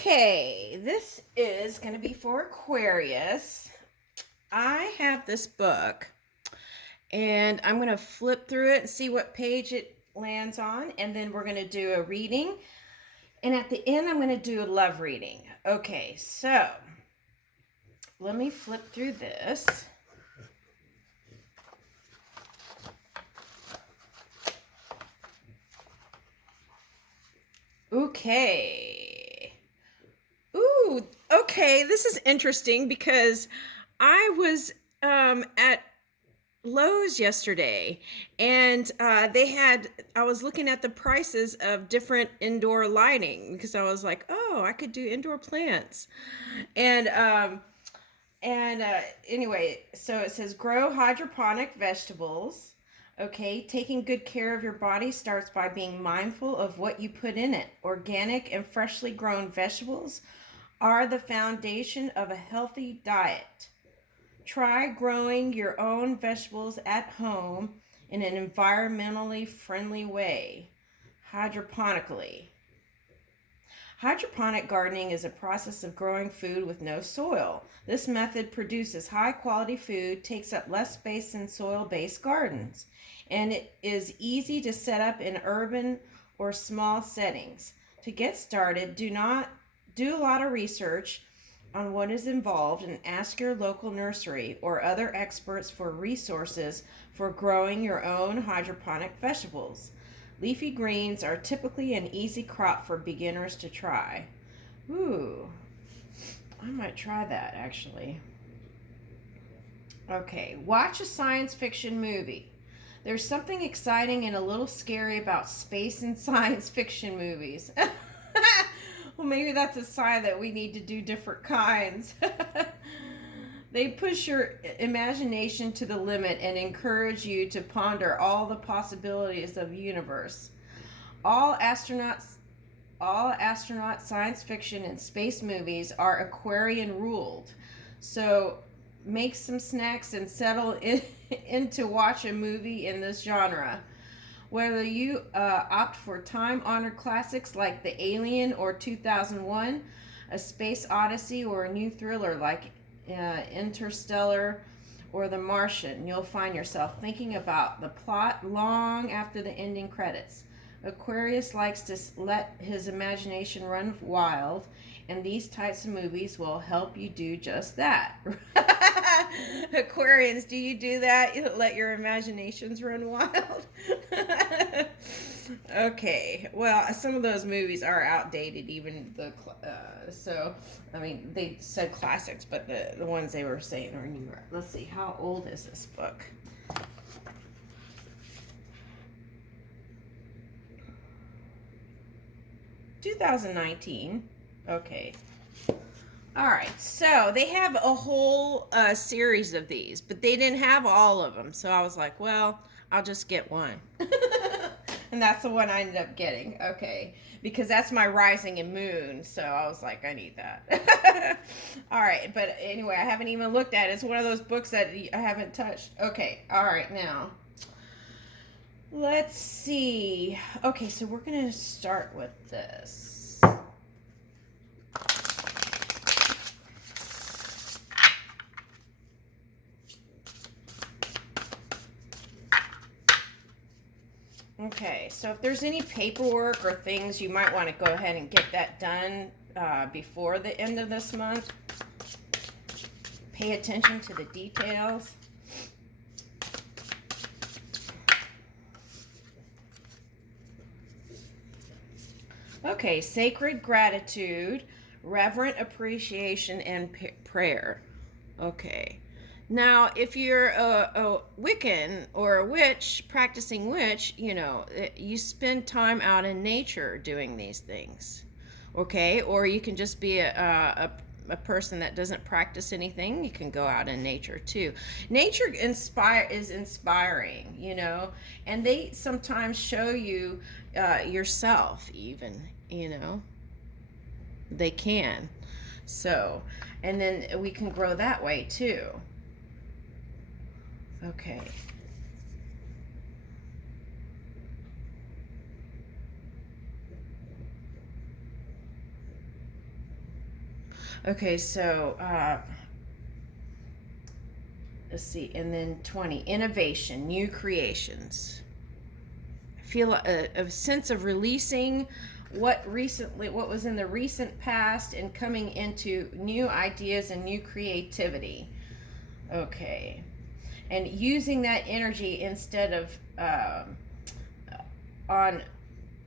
Okay, this is going to be for Aquarius. I have this book and I'm going to flip through it and see what page it lands on, and then we're going to do a reading. And at the end, I'm going to do a love reading. Okay, so let me flip through this. Okay. Ooh, okay, this is interesting because I was at Lowe's yesterday, and I was looking at the prices of different indoor lighting because I was like, oh, I could do indoor plants. And anyway, so it says grow hydroponic vegetables. Okay, taking good care of your body starts by being mindful of what you put in it. Organic and freshly grown vegetables are the foundation of a healthy diet. Try growing your own vegetables at home in an environmentally friendly way, hydroponically. Hydroponic gardening is a process of growing food with no soil. This method produces high quality food, takes up less space than soil based gardens, and it is easy to set up in urban or small settings. To get started, do a lot of research on what is involved and ask your local nursery or other experts for resources for growing your own hydroponic vegetables. Leafy greens are typically an easy crop for beginners to try. Ooh, I might try that actually. Okay, watch a science fiction movie. There's something exciting and a little scary about space and science fiction movies. Well, maybe that's a sign that we need to do different kinds. They push your imagination to the limit and encourage you to ponder all the possibilities of the universe. All astronauts all astronaut science fiction and space movies are Aquarian ruled. So make some snacks and settle in to watch a movie in this genre. Whether you opt for time honored classics like The Alien or 2001, A Space Odyssey, or a new thriller like Interstellar or The Martian, you'll find yourself thinking about the plot long after the ending credits. Aquarius likes to let his imagination run wild, and these types of movies will help you do just that. Aquarians, do you do that? You let your imaginations run wild? Okay, well, some of those movies are outdated, even so, I mean, they said classics, but the ones they were saying are newer. Let's see, how old is this book? (2019). Okay. All right. So they have a whole series of these, but they didn't have all of them. So I was like, well, I'll just get one. And that's the one I ended up getting. Okay. Because that's my rising and moon. So I was like, I need that. All right. But anyway, I haven't even looked at it. It's one of those books that I haven't touched. Okay. All right. Now, let's see. Okay. So we're going to start with this. Okay, so if there's any paperwork or things, you might want to go ahead and get that done before the end of this month. Pay attention to the details. Okay, sacred gratitude, reverent appreciation, and prayer. Okay. Now, if you're a Wiccan or a witch, practicing witch, you spend time out in nature doing these things. Okay? Or you can just be a person that doesn't practice anything. You can go out in nature too. Nature is inspiring, and they sometimes show you yourself, even, They can. So, and then we can grow that way too. Okay. Okay, so let's see, and then 20, innovation, new creations. I feel a sense of releasing what was in the recent past and coming into new ideas and new creativity. Okay, and using that energy instead of on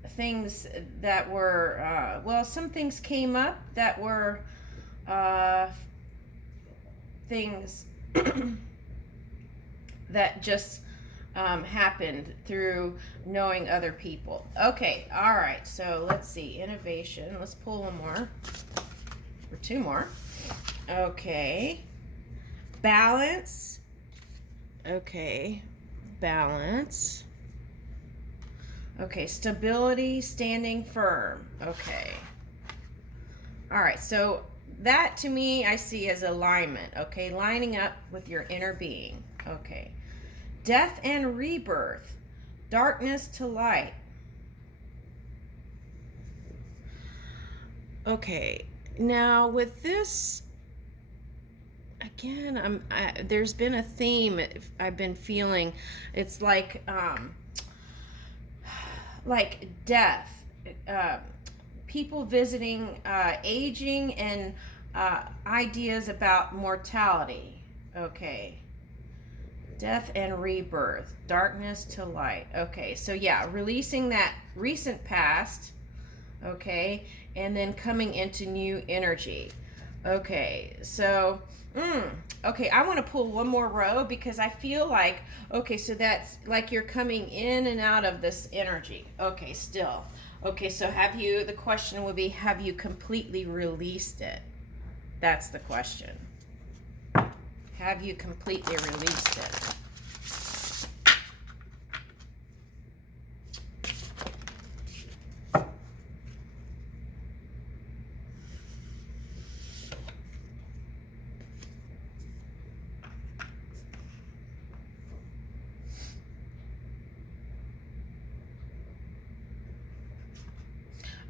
things that were well, some things came up that were things that just happened through knowing other people. Okay, all right, so let's see, innovation. Let's pull one more, or two more. Okay, balance. Okay, balance. Okay, stability, standing firm. Okay. All right, so that to me I see as alignment. Okay, lining up with your inner being. Okay. Death and rebirth, darkness to light. Okay, now with this, again, there's been a theme I've been feeling. It's like death, people visiting aging, and ideas about mortality. Okay. Death and rebirth, darkness to light. Okay, so yeah, releasing that recent past, okay, and then coming into new energy. Okay, so, okay, I want to pull one more row because I feel like, okay, so that's like you're coming in and out of this energy. Okay, still. Okay, so the question would be, have you completely released it? That's the question. Have you completely released it?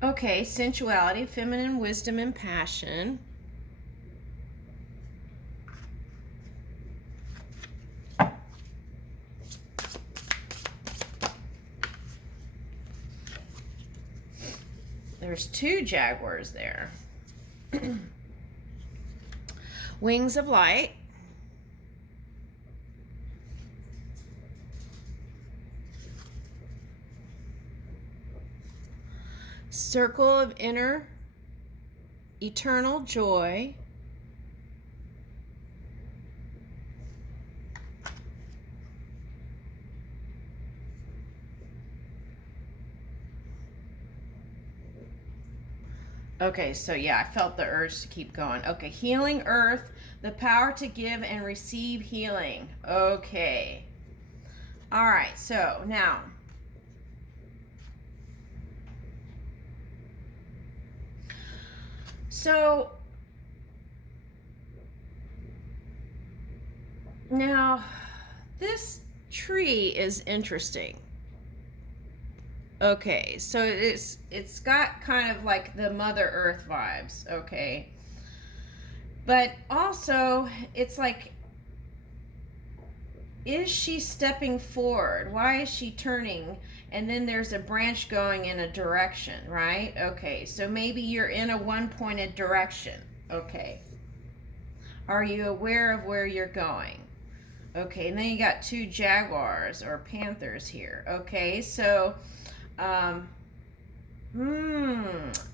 Okay, sensuality, feminine wisdom, and passion. There's two jaguars there. Wings of light. Circle of inner eternal joy. Okay, so yeah, I felt the urge to keep going. Okay, healing earth, the power to give and receive healing. Okay. All right, so now, now this tree is interesting. Okay, so it's got kind of like the Mother Earth vibes, okay? But also, it's like, is she stepping forward? Why is she turning? And then there's a branch going in a direction, right? Okay, so maybe you're in a one-pointed direction, okay? Are you aware of where you're going? Okay, and then you got two jaguars or panthers here, okay? So,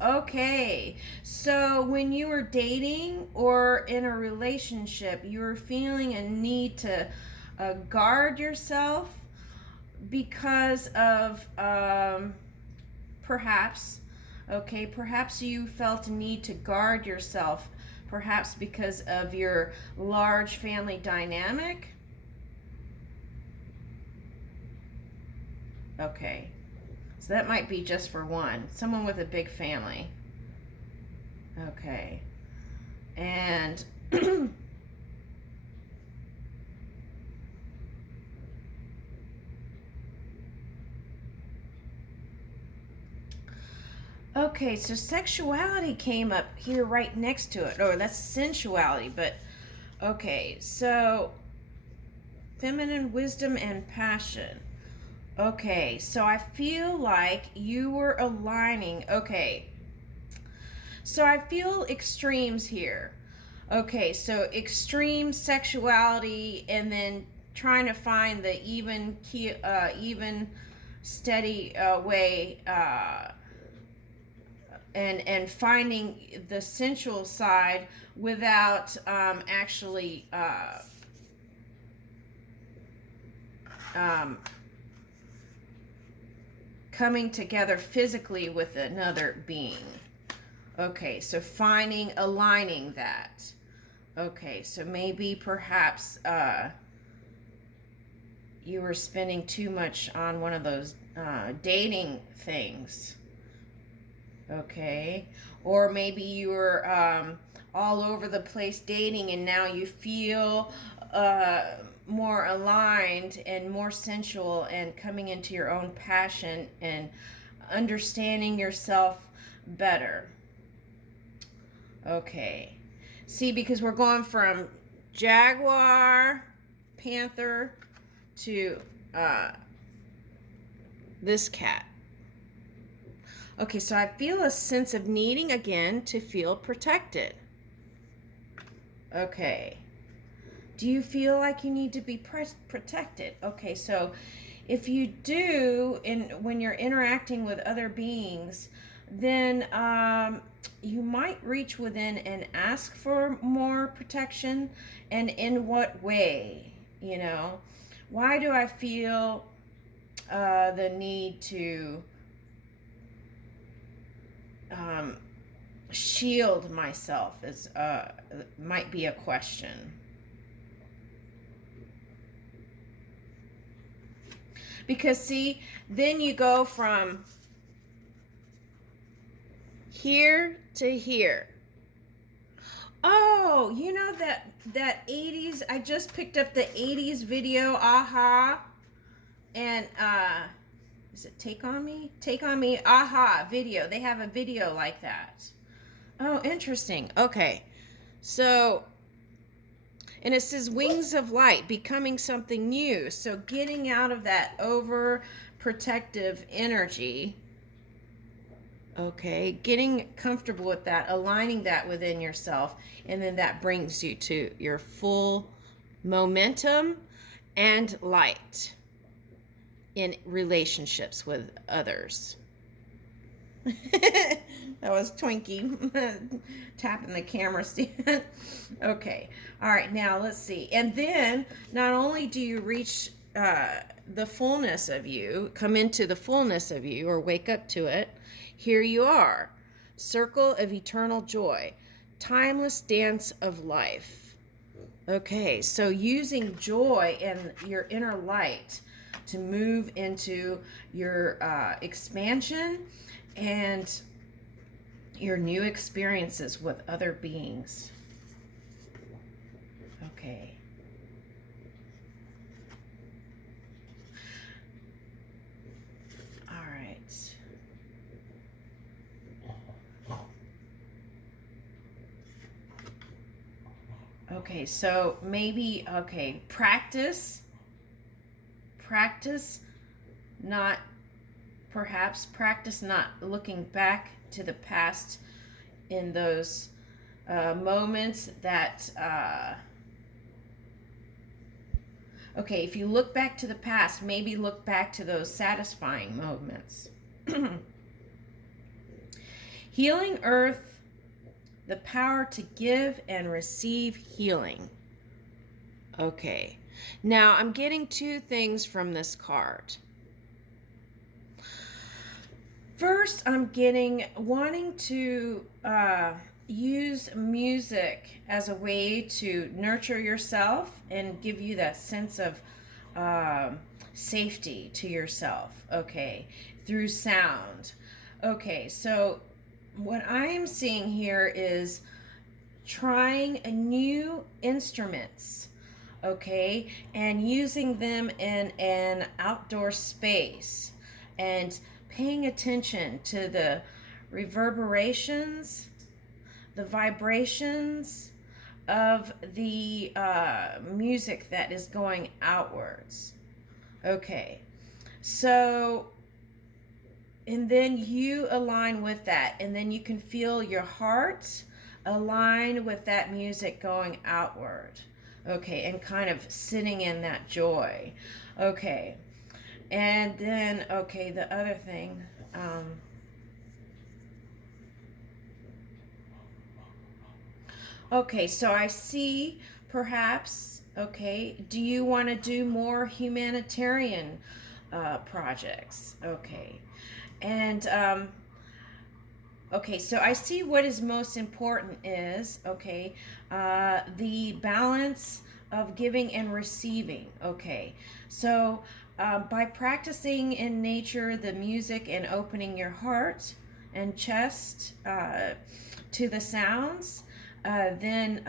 okay. So when you were dating or in a relationship, you were feeling a need to guard yourself because of perhaps you felt a need to guard yourself, perhaps because of your large family dynamic. Okay. So that might be just for one. Someone with a big family. Okay. And Okay, so sexuality came up here right next to it. Or that's sensuality, but okay, so feminine wisdom and passion. Okay, so I feel like you were aligning. Okay, so I feel extremes here. Okay, so extreme sexuality and then trying to find the even steady way, and finding the sensual side without actually um, coming together physically with another being. Okay, so aligning that. Okay, so maybe perhaps you were spending too much on one of those dating things. Okay, or maybe you were all over the place dating, and now you feel more aligned and more sensual and coming into your own passion and understanding yourself better. Okay. See, because we're going from jaguar, panther to this cat. Okay, so I feel a sense of needing again to feel protected. Okay. Do you feel like you need to be protected? Okay, so if you do, when you're interacting with other beings, then you might reach within and ask for more protection. And in what way? You know, why do I feel the need to shield myself? Is might be a question. Because see, then you go from here to here. Oh, you know that 80s, I just picked up the 80s video, Aha, and is it Take On Me? Take On Me, Aha video. They have a video like that. Oh, interesting. Okay. So, and it says wings of light, becoming something new. So getting out of that overprotective energy. Okay, getting comfortable with that, aligning that within yourself, and then that brings you to your full momentum and light in relationships with others. That was Twinkie tapping the camera stand. Okay, all right, now let's see. And then not only do you reach the fullness of you, come into the fullness of you, or wake up to it, here you are, circle of eternal joy, timeless dance of life. Okay, so using joy and your inner light to move into your expansion and your new experiences with other beings. Okay. All right. Okay, so maybe, okay, practice, not, perhaps practice not looking back to the past in those moments that, okay, if you look back to the past, maybe look back to those satisfying moments. Healing Earth, the power to give and receive healing. Okay, now I'm getting two things from this card. First, I'm getting wanting to use music as a way to nurture yourself and give you that sense of safety to yourself, okay, through sound. Okay, so what I am seeing here is trying new instruments, okay, and using them in an outdoor space and paying attention to the reverberations, the vibrations of the music that is going outwards. Okay, so, and then you align with that, and then you can feel your heart align with that music going outward. Okay, and kind of sitting in that joy. Okay, and then, okay, the other thing, okay, so I see perhaps, okay, do you want to do more humanitarian projects? Okay, and okay, so I see what is most important is, okay, the balance of giving and receiving. Okay, so by practicing in nature the music and opening your heart and chest to the sounds, then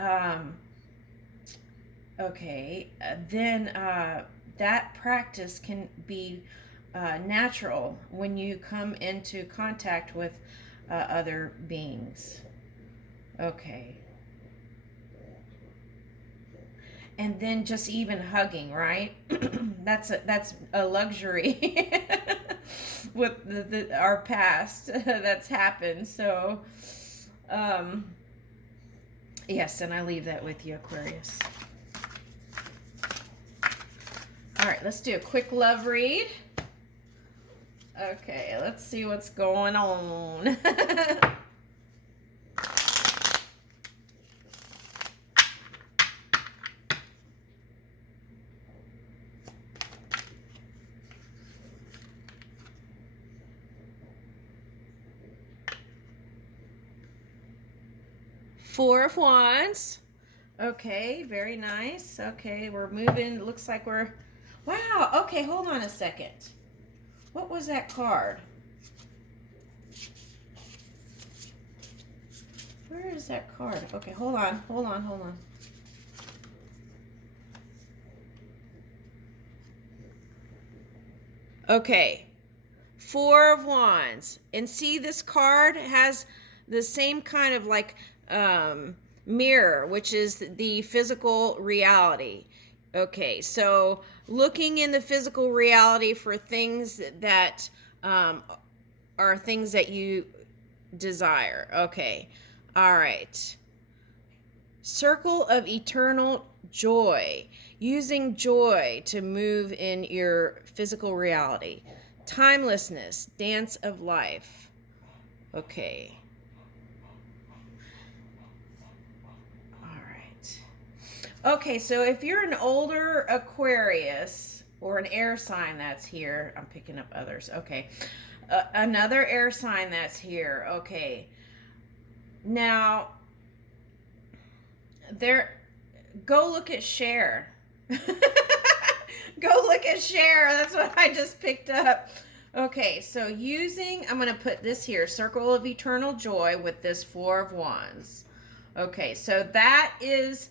okay, then that practice can be natural when you come into contact with other beings. Okay. And then just even hugging, right? That's a luxury with our past that's happened. So, yes, and I leave that with you, Aquarius. All right, let's do a quick love read. Okay, let's see what's going on. Four of Wands. Okay, very nice. Okay, we're moving. Looks like we're... Wow, okay, hold on a second. What was that card? Where is that card? Okay, hold on. Okay, Four of Wands. And see, this card has the same kind of like mirror, which is the physical reality. Okay, so looking in the physical reality for things that are things that you desire. Okay, all right. Circle of eternal joy. Using joy to move in your physical reality. Timelessness, dance of life. Okay. Okay, so if you're an older Aquarius or an air sign that's here, I'm picking up others. Okay, another air sign that's here. Okay, now go look at Cher. Go look at Cher. That's what I just picked up. Okay, so I'm going to put this here, Circle of Eternal Joy with this Four of Wands. Okay, so that is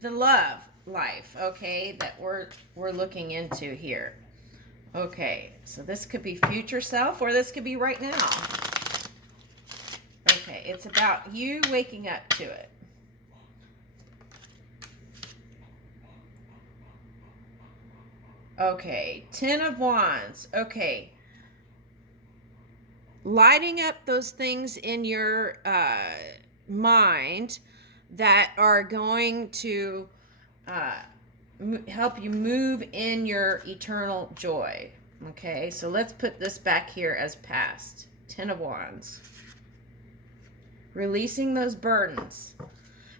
the love life, okay, that we're looking into here. Okay, so this could be future self or this could be right now. Okay, it's about you waking up to it. Okay, Ten of Wands. Okay, lighting up those things in your mind that are going to help you move in your eternal joy. Okay, so let's put this back here as past. Ten of Wands. Releasing those burdens.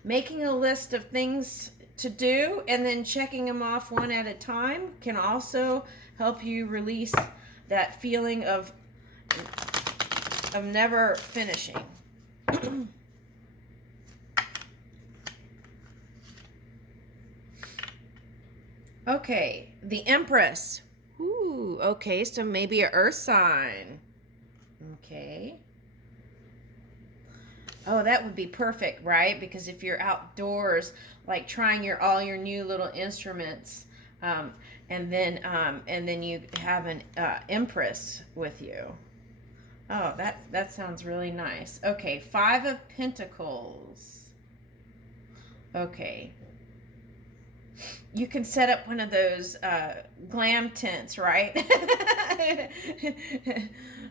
Making a list of things to do and then checking them off one at a time can also help you release that feeling of never finishing. Okay, the Empress. Ooh, okay, so maybe an earth sign. Okay. Oh, that would be perfect, right? Because if you're outdoors, like trying all your new little instruments, and then you have an Empress with you. Oh, that sounds really nice. Okay, Five of Pentacles. Okay. You can set up one of those glam tents, right?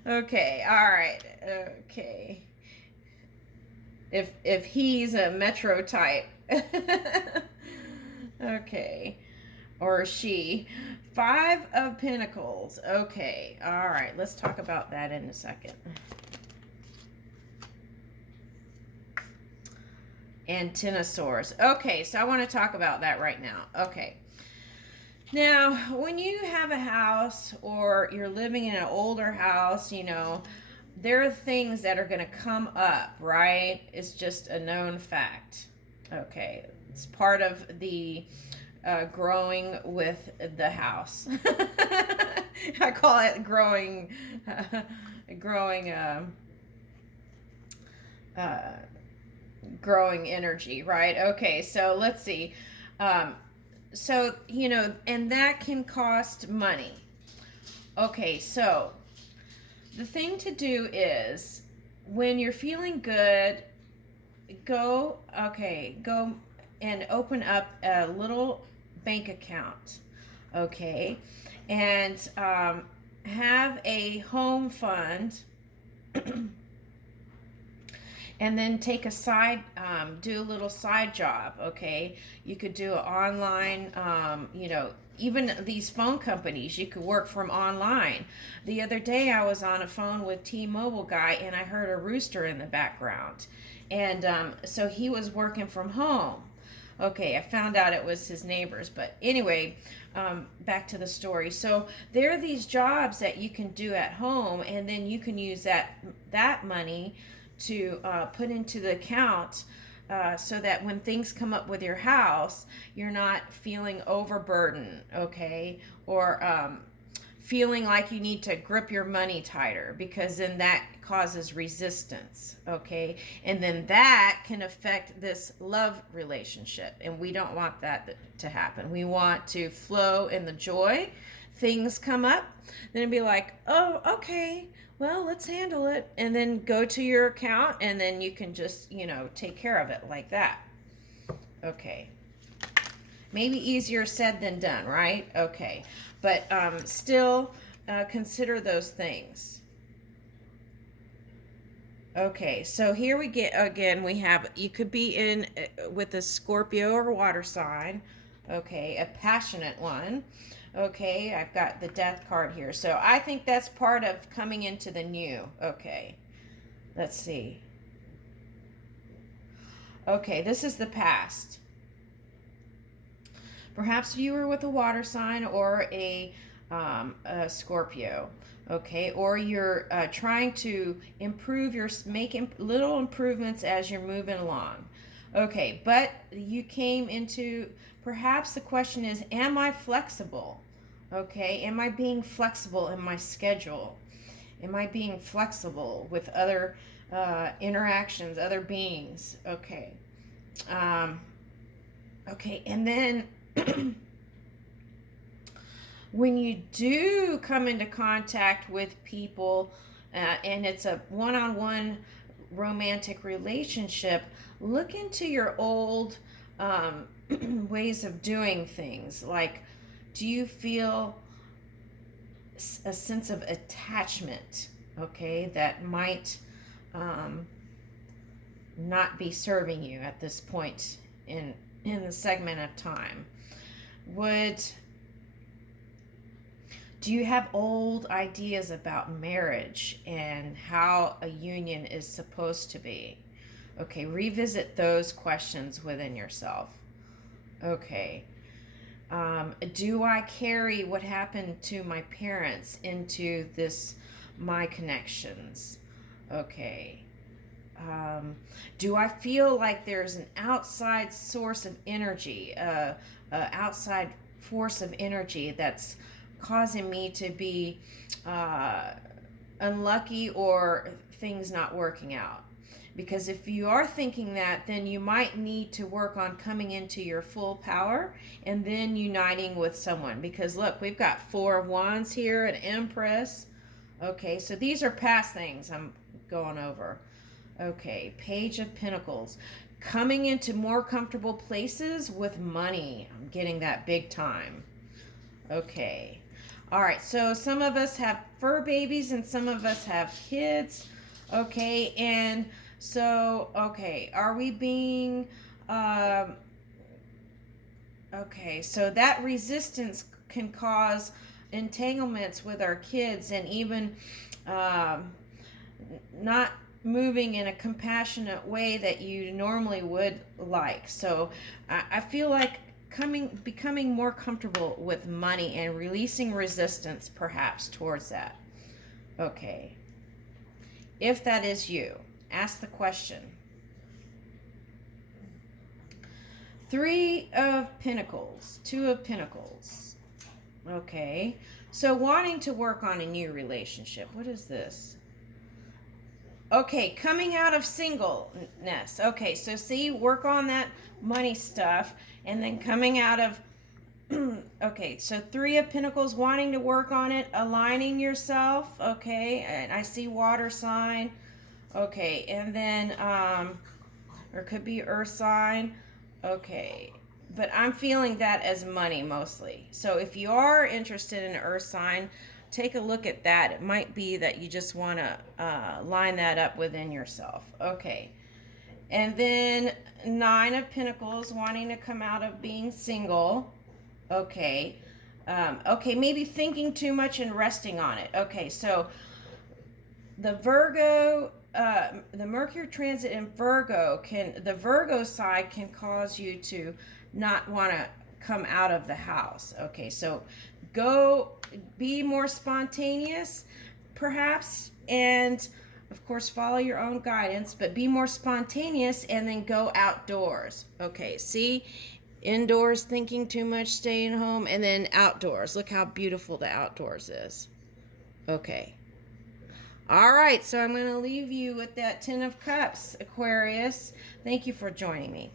Okay, all right. Okay. If he's a metro type. Okay. Or she. Five of Pentacles. Okay. All right. Let's talk about that in a second. And Ten of Swords. Okay, so I want to talk about that right now. Okay. Now, when you have a house or you're living in an older house, you know, there are things that are going to come up, right? It's just a known fact. Okay. It's part of the growing with the house. I call it growing, growing, uh, growing energy, right? Okay, so let's see. So, you know, and that can cost money. Okay, so the thing to do is when you're feeling good, go and open up a little bank account, okay, and have a home fund. And then take a side, do a little side job, okay? You could do an online, you know, even these phone companies, you could work from online. The other day I was on a phone with T-Mobile guy and I heard a rooster in the background. And so he was working from home. Okay, I found out it was his neighbors, but anyway, back to the story. So there are these jobs that you can do at home, and then you can use that money to put into the account so that when things come up with your house, you're not feeling overburdened, okay? Or feeling like you need to grip your money tighter, because then that causes resistance, okay? And then that can affect this love relationship, and we don't want that to happen. We want to flow in the joy. Things come up, then be like, oh, okay, well, let's handle it, and then go to your account, and then you can just, you know, take care of it like that. Okay. Maybe easier said than done, right? Okay. But still consider those things. Okay, so here we get, again, we have, you could be in with a Scorpio or water sign, okay, a passionate one. Okay, I've got the death card here. So I think that's part of coming into the new. Okay, let's see. Okay, this is the past. Perhaps you were with a water sign or a Scorpio. Okay, or you're trying to improve making little improvements as you're moving along. Okay, but you came into, perhaps the question is, am I flexible? Okay, am I being flexible in my schedule? Am I being flexible with other interactions, other beings? Okay. Okay, and then when you do come into contact with people and it's a one-on-one romantic relationship, look into your old ways of doing things. Like, do you feel a sense of attachment, okay, that might not be serving you at this point in the segment of time? Do you have old ideas about marriage and how a union is supposed to be? Okay, revisit those questions within yourself. Okay. Do I carry what happened to my parents into my connections? Okay. Do I feel like there's an outside source of energy, outside force of energy that's causing me to be unlucky or things not working out? Because if you are thinking that, then you might need to work on coming into your full power and then uniting with someone. Because look, we've got Four of Wands here, an Empress. Okay, so these are past things I'm going over. Okay, Page of Pentacles. Coming into more comfortable places with money. I'm getting that big time. Okay. All right, so some of us have fur babies and some of us have kids. Okay, and so, okay, are we being, okay, so that resistance can cause entanglements with our kids and even um, not moving in a compassionate way that you normally would like. So I feel like becoming more comfortable with money and releasing resistance perhaps towards that. Okay. If that is you, ask the question. Three of Pentacles, Two of Pentacles. Okay. So wanting to work on a new relationship. What is this? Okay, coming out of singleness. Okay, so see, work on that money stuff and then coming out of okay, so Three of Pentacles, wanting to work on it, aligning yourself. Okay, and I see water sign. Okay, and then or could be earth sign. Okay, but I'm feeling that as money mostly. So if you are interested in earth sign, take a look at that. It might be that you just want to line that up within yourself. Okay, and then Nine of Pentacles, wanting to come out of being single. Okay, okay, maybe thinking too much and resting on it. Okay, so the Virgo, the Mercury transit in Virgo the Virgo side can cause you to not want to come out of the house. Okay, so go be more spontaneous, perhaps, and of course follow your own guidance, but be more spontaneous and then go outdoors. Okay, see, indoors thinking too much, staying home, and then outdoors. Look how beautiful the outdoors is. Okay. All right, so I'm going to leave you with that Ten of Cups, Aquarius. Thank you for joining me.